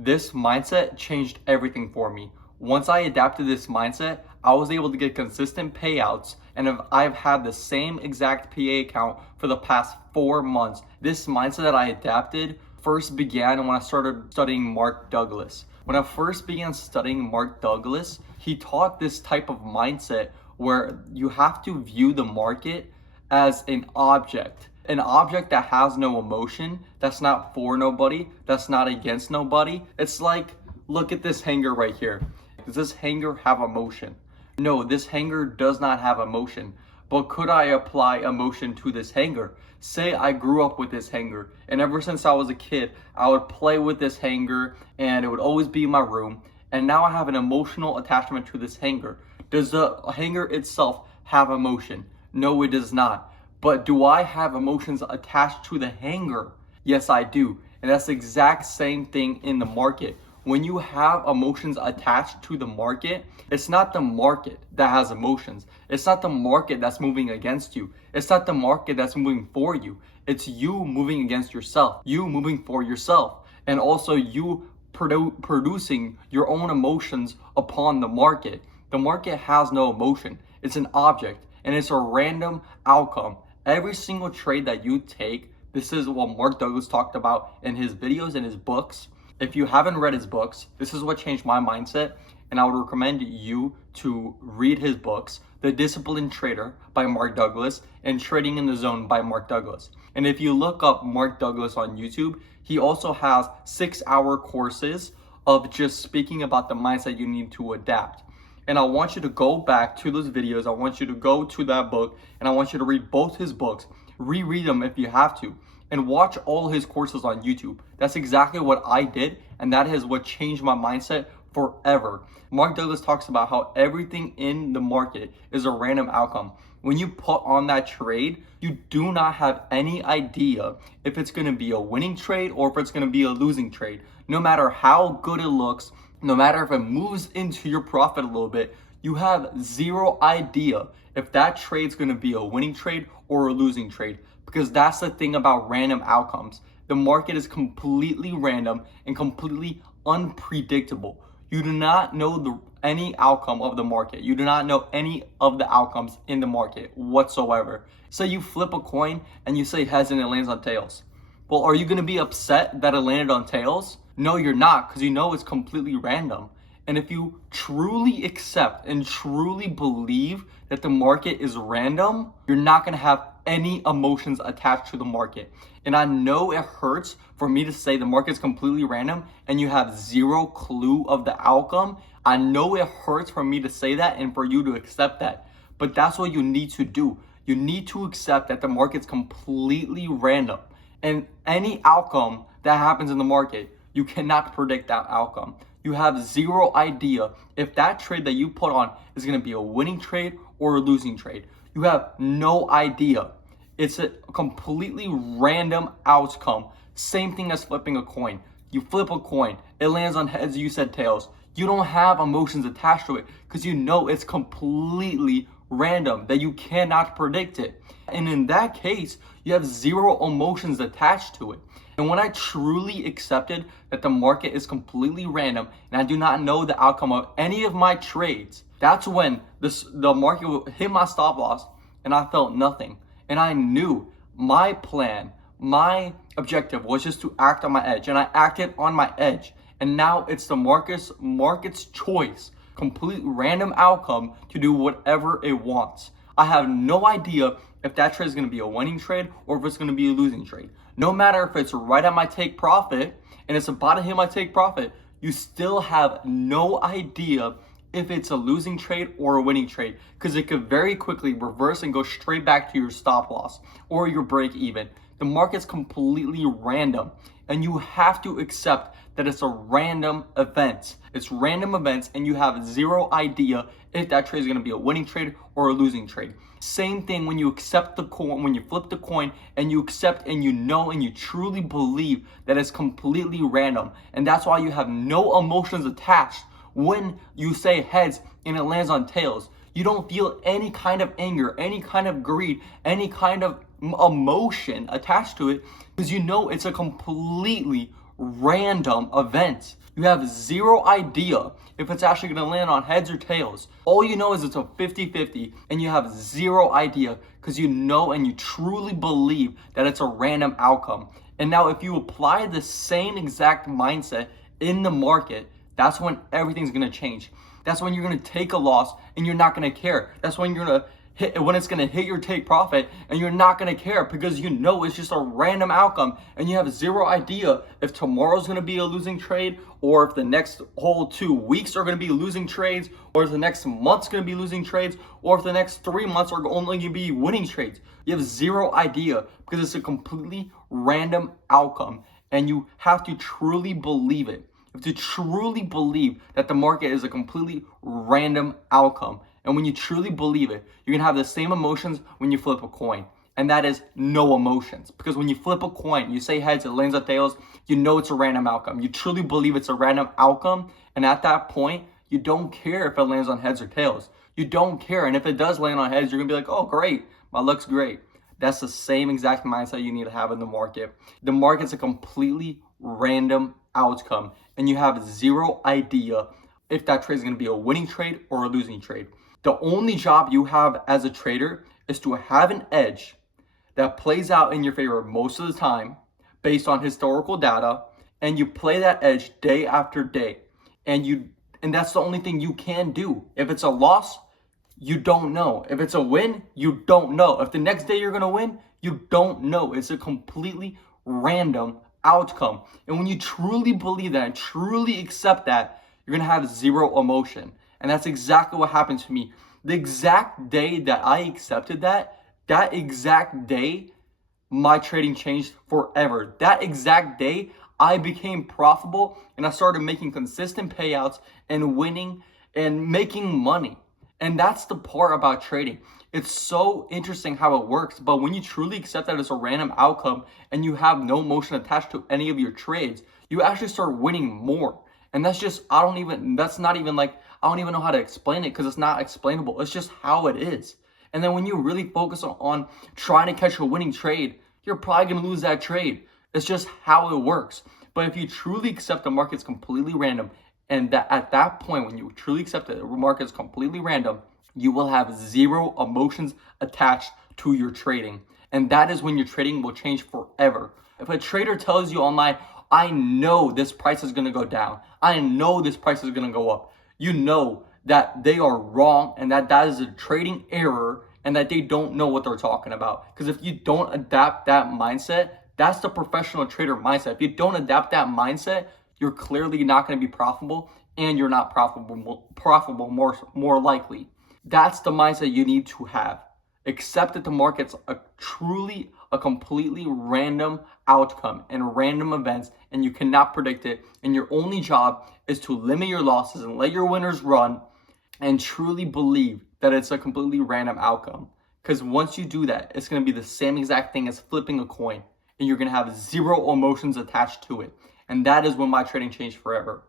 This mindset changed everything for me. Once I adapted this mindset, I was able to get consistent payouts, and I've had the same exact PA account for the past 4 months. This mindset that I adapted first began when I started studying Mark Douglas. When I first began studying Mark Douglas, he taught this type of mindset where you have to view the market as an object that has no emotion, that's not for nobody, that's not against nobody. It's like, look at this hanger right here. Does this hanger have emotion? No, this hanger does not have emotion. But could I apply emotion to this hanger? Say I grew up with this hanger, and ever since I was a kid, I would play with this hanger, and it would always be in my room. And now I have an emotional attachment to this hanger. Does the hanger itself have emotion? No, it does not. But do I have emotions attached to the hanger? Yes, I do. And that's the exact same thing in the market. When you have emotions attached to the market, it's not the market that has emotions. It's not the market that's moving against you. It's not the market that's moving for you. It's you moving against yourself. You moving for yourself. And also you producing your own emotions upon the market. The market has no emotion. It's an object, and it's a random outcome. Every single trade that you take, this is what Mark Douglas talked about in his videos and his books. If you haven't read his books, this is what changed my mindset, and I would recommend you to read his books, The Disciplined Trader by Mark Douglas and Trading in the Zone by Mark Douglas. And if you look up Mark Douglas on YouTube, he also has 6-hour courses of just speaking about the mindset you need to adapt. And I want you to go back to those videos. I want you to go to that book, and I want you to read both his books. Reread them if you have to, and watch all his courses on YouTube. That's exactly what I did, and that is what changed my mindset forever. Mark Douglas talks about how everything in the market is a random outcome. When you put on that trade, you do not have any idea if it's going to be a winning trade or if it's going to be a losing trade. No matter how good it looks, no matter if it moves into your profit a little bit, you have zero idea if that trade's going to be a winning trade or a losing trade, because that's the thing about random outcomes. The market is completely random and completely unpredictable. You do not know any outcome of the market. You do not know any of the outcomes in the market whatsoever. Say you flip a coin and you say heads and it lands on tails. Well, are you going to be upset that it landed on tails? No, you're not, because you know it's completely random. And if you truly accept and truly believe that the market is random, you're not going to have any emotions attached to the market. And I know it hurts for me to say the market's completely random and you have zero clue of the outcome. I know it hurts for me to say that and for you to accept that. But that's what you need to do. You need to accept that the market's completely random. And any outcome that happens in the market, you cannot predict that outcome. You have zero idea if that trade that you put on is going to be a winning trade or a losing trade. You have no idea. It's a completely random outcome. Same thing as flipping a coin. You flip a coin, it lands on heads, you said tails. You don't have emotions attached to it because you know it's completely random, that you cannot predict it. And in that case, you have zero emotions attached to it. And when I truly accepted that the market is completely random and I do not know the outcome of any of my trades, that's when the market hit my stop loss and I felt nothing. And I knew my plan, my objective was just to act on my edge, and I acted on my edge. And now it's the market's choice, complete random outcome to do whatever it wants. I have no idea if that trade is going to be a winning trade or if it's going to be a losing trade. No matter if it's right at my take profit and it's about to hit my take profit, you still have no idea if it's a losing trade or a winning trade, because it could very quickly reverse and go straight back to your stop loss or your break even. The market's completely random, and you have to accept that it's a random event. It's random events, and you have zero idea if that trade is going to be a winning trade or a losing trade. Same thing when you accept the coin, when you flip the coin and you accept and you know and you truly believe that it's completely random. And that's why you have no emotions attached when you say heads and it lands on tails. You don't feel any kind of anger, any kind of greed, any kind of emotion attached to it, because you know it's a completely random event. You have zero idea if it's actually going to land on heads or tails. All you know is it's a 50-50, and you have zero idea because you know and you truly believe that it's a random outcome. And now if you apply the same exact mindset in the market, that's when everything's going to change. That's when you're going to take a loss and you're not going to care. That's when you're going to when it's going to hit your take profit and you're not going to care because you know it's just a random outcome, and you have zero idea if tomorrow's going to be a losing trade, or if the next whole 2 weeks are going to be losing trades, or if the next month's going to be losing trades, or if the next 3 months are only going to be winning trades. You have zero idea because it's a completely random outcome, and you have to truly believe it. You have to truly believe that the market is a completely random outcome. And when you truly believe it, you're going to have the same emotions when you flip a coin. And that is no emotions. Because when you flip a coin, you say heads, it lands on tails, you know it's a random outcome. You truly believe it's a random outcome. And at that point, you don't care if it lands on heads or tails. You don't care. And if it does land on heads, you're going to be like, oh, great. My luck's great. That's the same exact mindset you need to have in the market. The market's a completely random outcome. And you have zero idea if that trade is going to be a winning trade or a losing trade. The only job you have as a trader is to have an edge that plays out in your favor most of the time based on historical data, and you play that edge day after day. And that's the only thing you can do. If it's a loss, you don't know. If it's a win, you don't know. If the next day you're going to win, you don't know. It's a completely random outcome. And when you truly believe that and truly accept that, you're going to have zero emotion. And that's exactly what happened to me. The exact day that I accepted that exact day, my trading changed forever. That exact day, I became profitable and I started making consistent payouts and winning and making money. And that's the part about trading. It's so interesting how it works, but when you truly accept that it's a random outcome and you have no emotion attached to any of your trades, you actually start winning more. And that's just, I don't even know how to explain it because it's not explainable. It's just how it is. And then when you really focus on trying to catch a winning trade, you're probably going to lose that trade. It's just how it works. But if you truly accept the market's completely random, and that at that point, when you truly accept that the market's completely random, you will have zero emotions attached to your trading. And that is when your trading will change forever. If a trader tells you online, I know this price is going to go down, I know this price is going to go up, you know that they are wrong and that is a trading error and that they don't know what they're talking about. Because if you don't adapt that mindset, that's the professional trader mindset. If you don't adapt that mindset, you're clearly not going to be profitable, and you're not profitable more likely. That's the mindset you need to have. Accept that the market's a completely random outcome and random events, and you cannot predict it. And your only job is to limit your losses and let your winners run, and truly believe that it's a completely random outcome. Because once you do that, it's going to be the same exact thing as flipping a coin, and you're going to have zero emotions attached to it. And that is when my trading changed forever.